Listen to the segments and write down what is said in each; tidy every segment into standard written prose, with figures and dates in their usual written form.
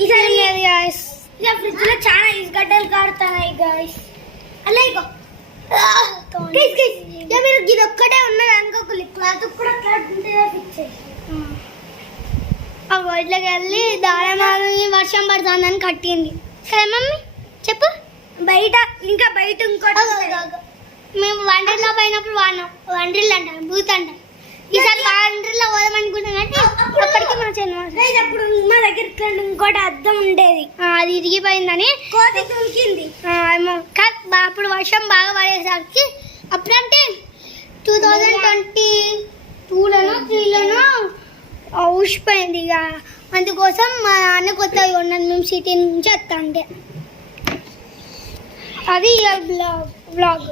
ఈసారి గాయస్ ఇక ఫ్రిడ్జ్ లో చాలా ఐస్ గడ్డలు కారుతున్నాయి గాయస్. అలా ఇక మీరు ఇది ఒక్కటే ఉన్నది అనుకోకూడదు, క్లాత్ కూడా క్లాత్ ఉంటే ఫిక్స్ ఆ గొడ్లకి వెళ్ళి దారమాలని వర్షం పడుతుందని కట్టింది కదా మమ్మీ చెప్పు. బయట ఇంకా బయట ఇంకోటి మేము వండర్లో పోయినప్పుడు వాడినాం. వండర్లు అంటాం బూత్ అంటాం. ఈసారి వండర్లో పోదాం అనుకుంటాం కానీ అప్పటికి మన చిన్న అప్పుడు మా దగ్గర ఇంకోటి అద్దం ఉండేది, అది ఇరిగిపోయిందని కోతి తులికింది. అప్పుడు వర్షం బాగా పడేసరికి అప్పుడంటే 2022లోనో 3లోనో ఊసిపోయింది. ఇక అందుకోసం మా నాన్న కొత్తగా ఉన్నది, మేము సిటీ నుంచి వస్తా అంటే అది బ్లాగ్.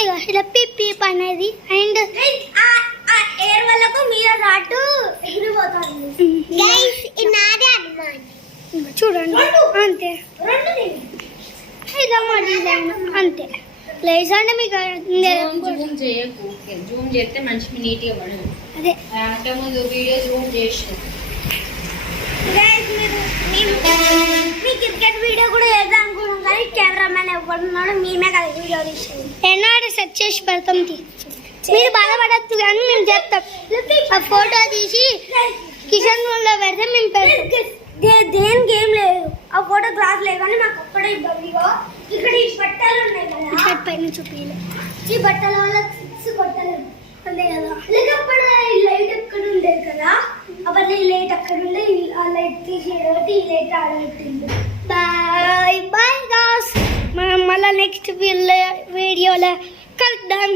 ఇక ఇలా పిప్పి అనేది అండ్ ఎయిర్ వాళ్ళకు మీరు రాటు ఎగిరిపోతుంది చూడండి అంతే. అంతే ప్లేస్ అంటే మీకు జూమ్ చేస్తే మంచిగా నీట్గా పడదు. అదే అంటే ముందు వీడియో జూమ్ చేసి మీ క్రికెట్ వీడియో కూడా వేద్దాం అనుకున్నాం కానీ కెమెరామెన్ ఎవరున్నాడు మేమే కదా వీడియో తీసేది. ఎన్నాడు సెట్ చేసి పెడతాం, మీరు బాధపడద్దు కానీ మేము చెప్తాం. ఆ ఫోటో తీసి కిచెన్ రూమ్ లో పెడితే మేము పెడతాం. దేనికి ఏం లేదు, ఆ ఫోటో గ్లాస్ లేదు కానీ మాకు ఒక్కడే ఇబ్బందిగా. ఇక్కడ ఈ బట్టలు ఉన్నాయి కదా పైన చూపించలే, ఈ బట్టల వల్ల కొట్టలేదు అంతే కదా. లేకపోతే ఈ లైట్ ఎక్కడ ఉండేది కదా, అప్పుడు ఈ లైట్ అక్కడ ఉండే, ఆ లైట్ తీసేది ఈ లైట్ ఆడబెట్టింది. బాయ్ బాయ్ గాయ్స్, మనం మళ్ళీ నెక్స్ట్ వీడియోలో కలుద్దాం.